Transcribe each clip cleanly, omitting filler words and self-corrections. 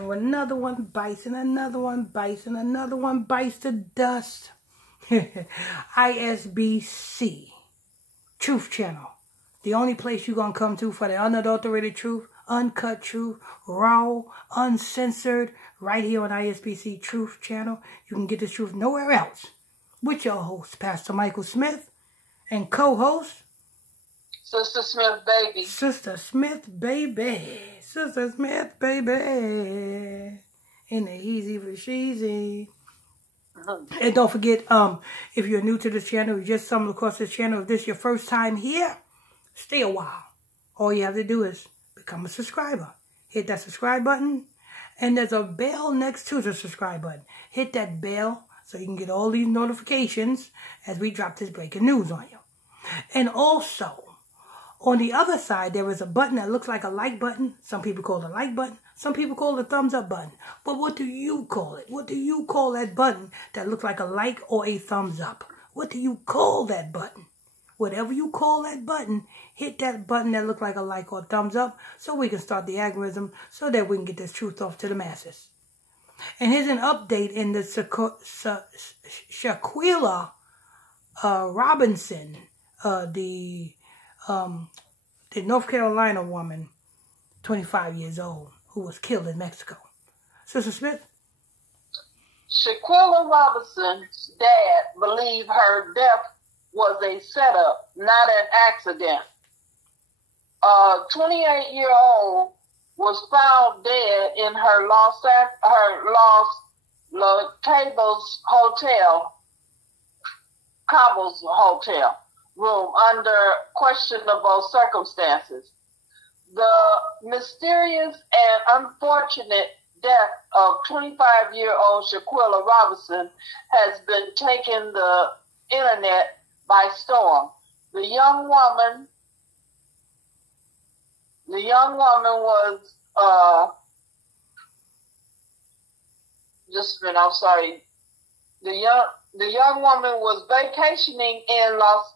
Another one bites and another one bites and another one bites the dust. ISBC, Truth Channel. The only place you're going to come to for the unadulterated truth, uncut truth, raw, uncensored, right here on ISBC Truth Channel. You can get this truth nowhere else. With your host, Pastor Michael Smith, and co-host, Sister Smith, baby. Sister Smith, baby. Sister Smith, baby. In the easy for sheezy. And don't forget, if you're new to this channel, you just stumbled across this channel, if this is your first time here, stay a while. All you have to do is become a subscriber. Hit that subscribe button, and there's a bell next to the subscribe button. Hit that bell so you can get all these notifications as we drop this breaking news on you. And also, on the other side, there is a button that looks like a like button. Some people call it a like button. Some people call it a thumbs up button. But what do you call it? What do you call that button that looks like a like or a thumbs up? What do you call that button? Whatever you call that button, hit that button that looks like a like or thumbs up so we can start the algorithm so that we can get this truth off to the masses. And here's an update in the Shanquella Robinson, the North Carolina woman, 25 years old, who was killed in Mexico. Sister Smith? Shanquella Robinson's dad believed her death was a setup, not an accident. A 28-year-old was found dead in her Los Cabos Hotel room under questionable circumstances. The mysterious and unfortunate death of 25-year-old Shanquella Robinson has been taking the internet by storm. The young woman was just a minute, I'm sorry. The young woman was vacationing in Los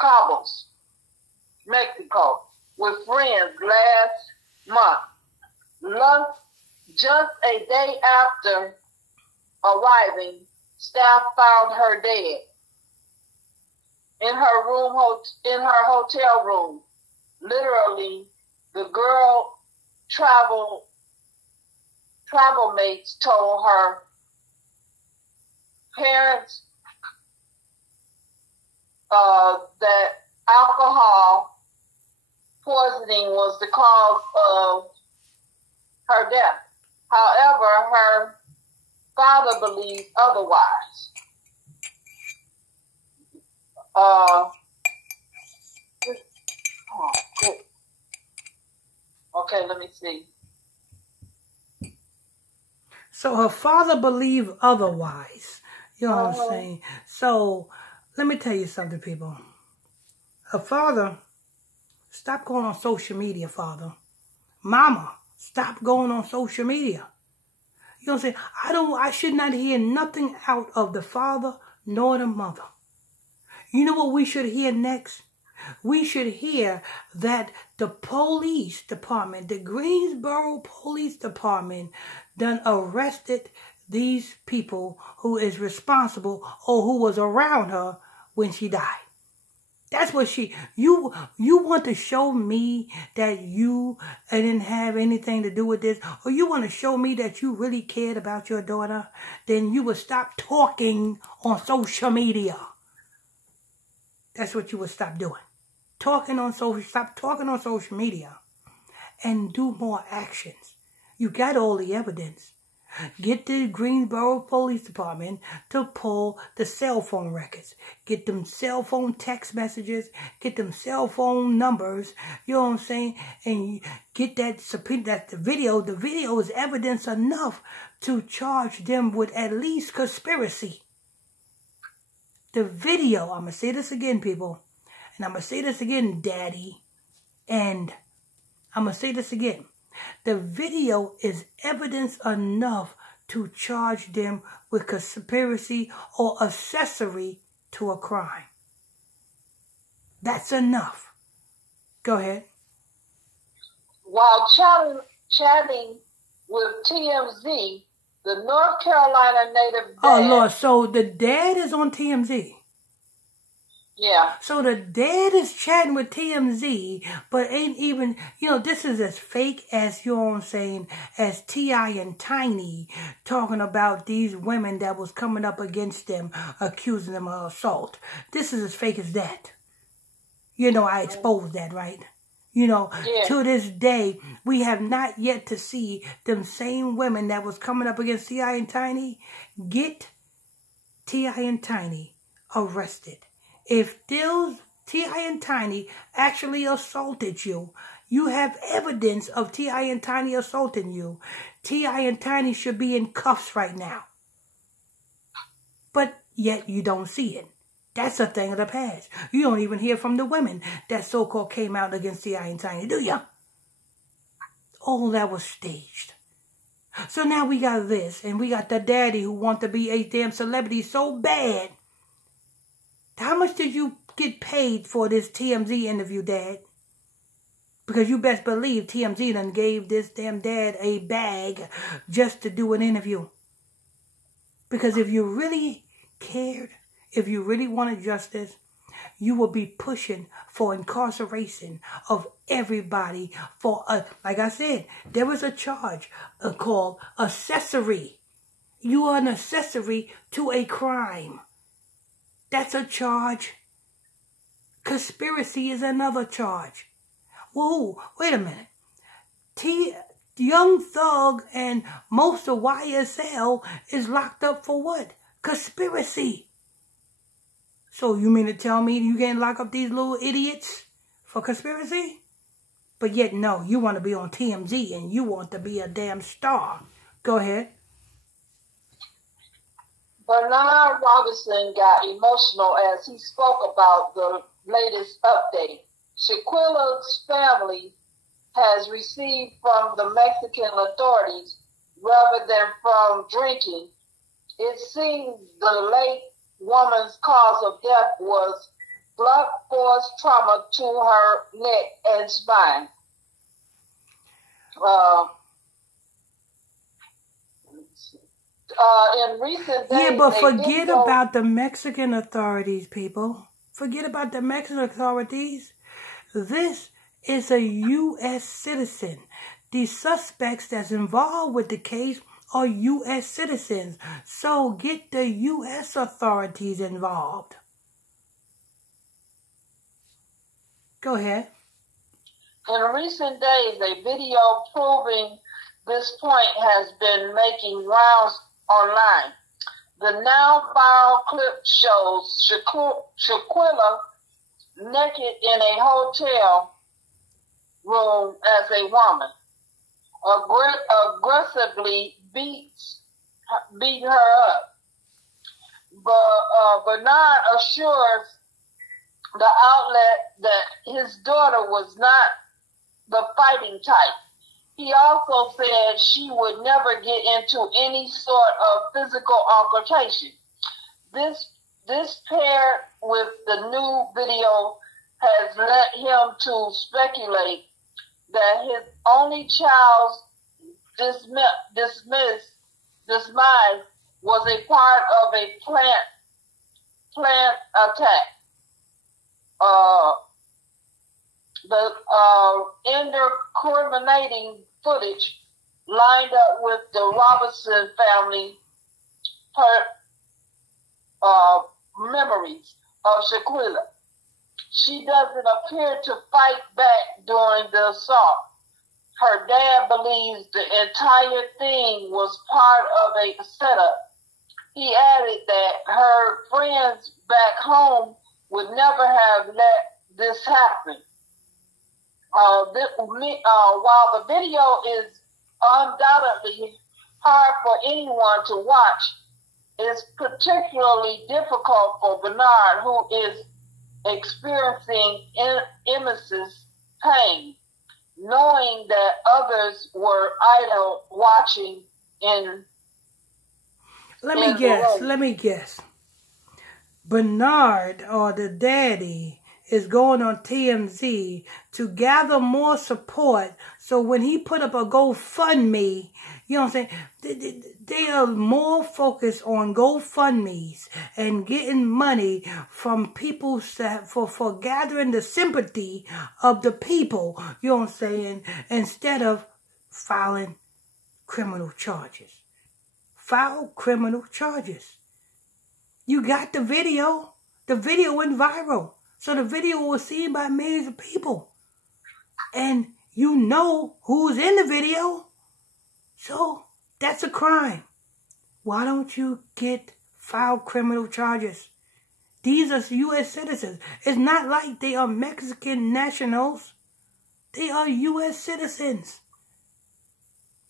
Cabos, Mexico, with friends last month. Just a day after arriving, staff found her dead in her hotel room. Literally, the girl travel mates told her parents that alcohol poisoning was the cause of her death. However, her father believes otherwise. Okay, let me see. So her father believed otherwise. You know what I'm saying? So let me tell you something, people. Her father, stop going on social media, father. Mama, stop going on social media. You know what I'm saying? I should not hear nothing out of the father nor the mother. You know what we should hear next? We should hear that the police department, the Greensboro Police Department, done arrested these people who is responsible or who was around her when she died. That's what you want to show me that you didn't have anything to do with this, or you want to show me that you really cared about your daughter, then you would stop talking on social media. That's what you would stop doing. Stop talking on social media and do more actions. You got all the evidence. Get the Greensboro Police Department to pull the cell phone records. Get them cell phone text messages. Get them cell phone numbers. You know what I'm saying? And get that the video. The video is evidence enough to charge them with at least conspiracy. The video, I'm going to say this again, people. And I'm going to say this again, Daddy. And I'm going to say this again. The video is evidence enough to charge them with conspiracy or accessory to a crime. That's enough. Go ahead. While chatting with TMZ, the North Carolina native dad. Oh, Lord. So the dad is on TMZ. Yeah. So the dad is chatting with TMZ, but ain't even, this is as fake as, you know what I'm saying, as T.I. and Tiny talking about these women that was coming up against them, accusing them of assault. This is as fake as that. I exposed that, right? To this day, we have not yet to see them same women that was coming up against T.I. and Tiny get T.I. and Tiny arrested. If those T.I. and Tiny actually assaulted you, you have evidence of T.I. and Tiny assaulting you, T.I. and Tiny should be in cuffs right now. But yet you don't see it. That's a thing of the past. You don't even hear from the women that so-called came out against T.I. and Tiny, do ya? All that was staged. So now we got this, and we got the daddy who want to be a damn celebrity so bad. How much did you get paid for this TMZ interview, Dad? Because you best believe TMZ done gave this damn dad a bag just to do an interview. Because if you really cared, if you really wanted justice, you will be pushing for incarceration of everybody for, like I said, there was a charge called accessory. You are an accessory to a crime. That's a charge. Conspiracy is another charge. Whoa, wait a minute. Young Thug and most of YSL is locked up for what? Conspiracy. So you mean to tell me you can't lock up these little idiots for conspiracy? But yet, no, you want to be on TMZ and you want to be a damn star. Go ahead. Bernard Robinson got emotional as he spoke about the latest update. Shanquella's family has received from the Mexican authorities rather than from drinking. It seems the late woman's cause of death was blunt force trauma to her neck and spine. In recent days, yeah, but forget about the Mexican authorities, people. Forget about the Mexican authorities. This is a U.S. citizen. The suspects that's involved with the case are U.S. citizens. So get the U.S. authorities involved. Go ahead. In recent days, a video proving this point has been making rounds online. The now viral clip shows Shanquella naked in a hotel room as a woman, aggressively beating her up. But Bernard assures the outlet that his daughter was not the fighting type. He also said she would never get into any sort of physical altercation. This paired with the new video has led him to speculate that his only child's demise was a part of a planned attack. The incriminating footage lined up with the Robinson family memories of Shanquella. She doesn't appear to fight back during the assault. Her dad believes the entire thing was part of a setup. He added that her friends back home would never have let this happen. While the video is undoubtedly hard for anyone to watch, it's particularly difficult for Bernard, who is experiencing immense pain, knowing that others were idle watching in. Let me guess. Bernard, or the daddy, is going on TMZ to gather more support, so when he put up a GoFundMe, You know what I'm saying? They are more focused on GoFundMes and getting money from people for gathering the sympathy of the people, you know what I'm saying, instead of filing criminal charges. File criminal charges. You got the video. The video went viral. So the video was seen by millions of people. And you know who's in the video. So that's a crime. Why don't you file criminal charges? These are U.S. citizens. It's not like they are Mexican nationals. They are U.S. citizens.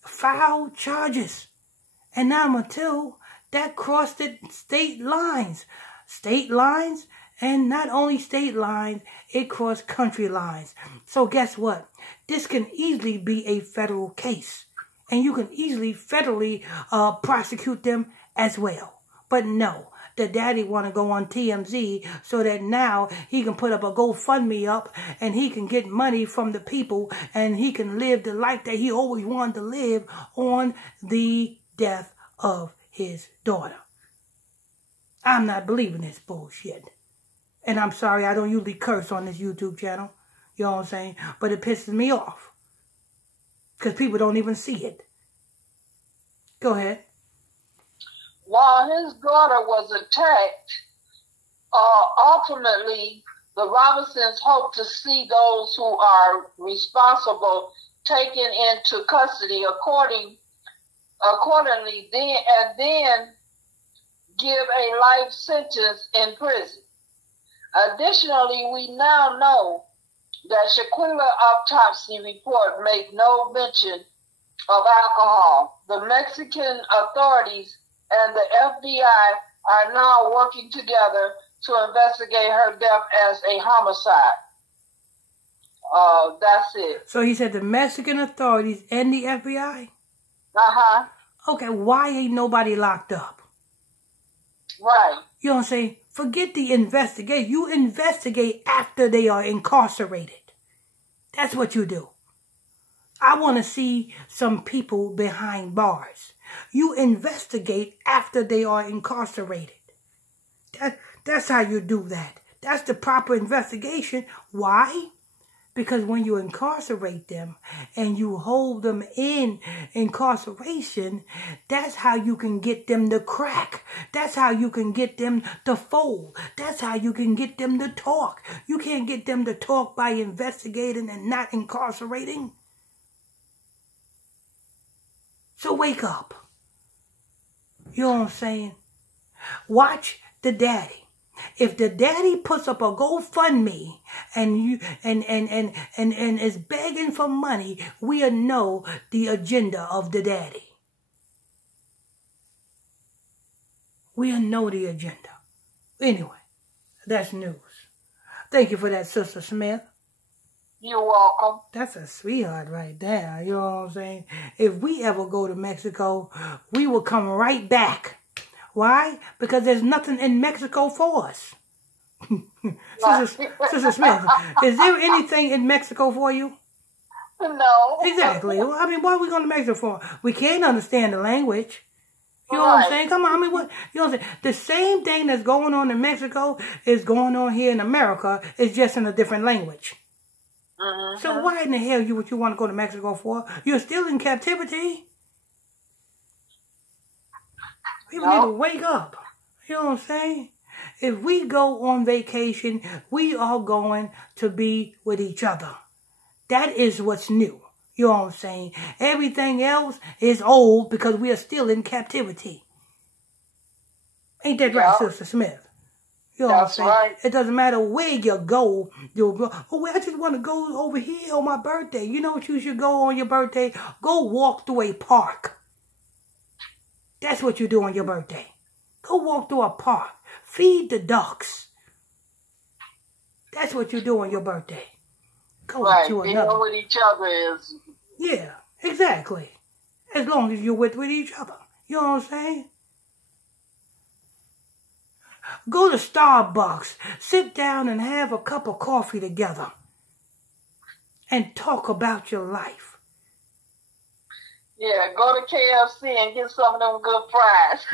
File charges. And now until that crossed the state lines. State lines, and not only state lines, it crossed country lines. So guess what? This can easily be a federal case. And you can easily federally prosecute them as well. But no, the daddy want to go on TMZ so that now he can put up a GoFundMe up and he can get money from the people and he can live the life that he always wanted to live on the death of his daughter. I'm not believing this bullshit. And I'm sorry, I don't usually curse on this YouTube channel. You know what I'm saying? But it pisses me off. Because people don't even see it. Go ahead. While his daughter was attacked, ultimately, the Robinsons hope to see those who are responsible taken into custody accordingly, then give a life sentence in prison. Additionally, we now know that Shanquella autopsy report made no mention of alcohol. The Mexican authorities and the FBI are now working together to investigate her death as a homicide. That's it. So he said the Mexican authorities and the FBI? Uh-huh. Okay, why ain't nobody locked up? Right. You know what I'm saying? Forget the investigation. You investigate after they are incarcerated. That's what you do. I want to see some people behind bars. You investigate after they are incarcerated. That's how you do that. That's the proper investigation. Why? Because when you incarcerate them and you hold them in incarceration, that's how you can get them to crack. That's how you can get them to fold. That's how you can get them to talk. You can't get them to talk by investigating and not incarcerating. So wake up. You know what I'm saying? Watch the daddy. If the daddy puts up a GoFundMe and is begging for money, we'll know the agenda of the daddy. We'll know the agenda. Anyway, that's news. Thank you for that, Sister Smith. You're welcome. That's a sweetheart right there. You know what I'm saying? If we ever go to Mexico, we will come right back. Why? Because there's nothing in Mexico for us. Sister Smith, is there anything in Mexico for you? No. Exactly. Well, I mean, what are we going to Mexico for? We can't understand the language. You know what I'm saying? Come on. I mean, what? You know what I'm saying? The same thing that's going on in Mexico is going on here in America. It's just in a different language. Mm-hmm. So why in the hell would you want to go to Mexico for? You're still in captivity. People need to wake up. You know what I'm saying? If we go on vacation, we are going to be with each other. That is what's new. You know what I'm saying? Everything else is old because we are still in captivity. Ain't that right, Sister Smith? You know what I'm saying? Right. It doesn't matter where you go. You'll go, oh, I just want to go over here on my birthday. You know what you should go on your birthday? Go walk through a park. That's what you do on your birthday. Go walk through a park. Feed the ducks. That's what you do on your birthday. Go to another. Being with each other is... Yeah, exactly. As long as you're with each other. You know what I'm saying? Go to Starbucks. Sit down and have a cup of coffee together. And talk about your life. Yeah, go to KFC and get some of them good fries.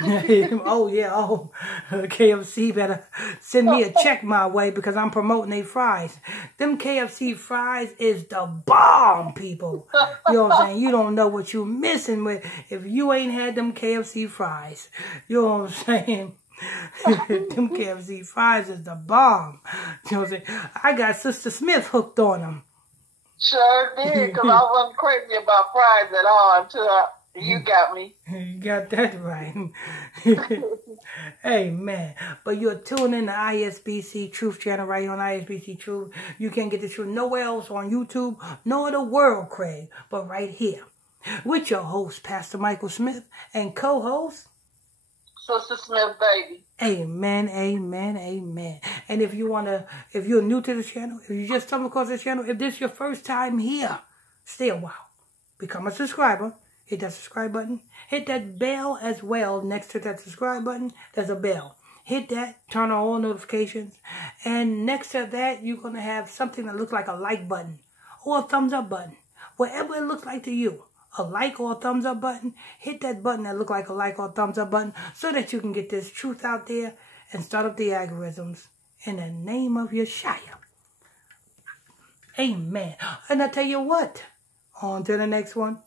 Oh, yeah. Oh, KFC better send me a check my way because I'm promoting their fries. Them KFC fries is the bomb, people. You know what I'm saying? You don't know what you're missing with if you ain't had them KFC fries. You know what I'm saying? Them KFC fries is the bomb. You know what I'm saying? I got Sister Smith hooked on them. Sure did, because I wasn't crazy about fries at all until you got me. You got that right. Amen. But you're tuned in to ISBC Truth Channel right here on ISBC Truth. You can't get the truth nowhere else on YouTube, nor the world, Craig, but right here. With your host, Pastor Michael Smith, and co-host, Sister Smith, baby. Amen, amen, amen. And if you're new to the channel, if you just stumbled across the channel, if this is your first time here, stay a while. Become a subscriber. Hit that subscribe button. Hit that bell as well. Next to that subscribe button, there's a bell. Hit that. Turn on all notifications. And next to that, you're going to have something that looks like a like button or a thumbs up button. Whatever it looks like to you. A like or a thumbs up button, hit that button that look like a like or thumbs up button so that you can get this truth out there and start up the algorithms in the name of Yeshua. Amen. And I tell you what, on to the next one.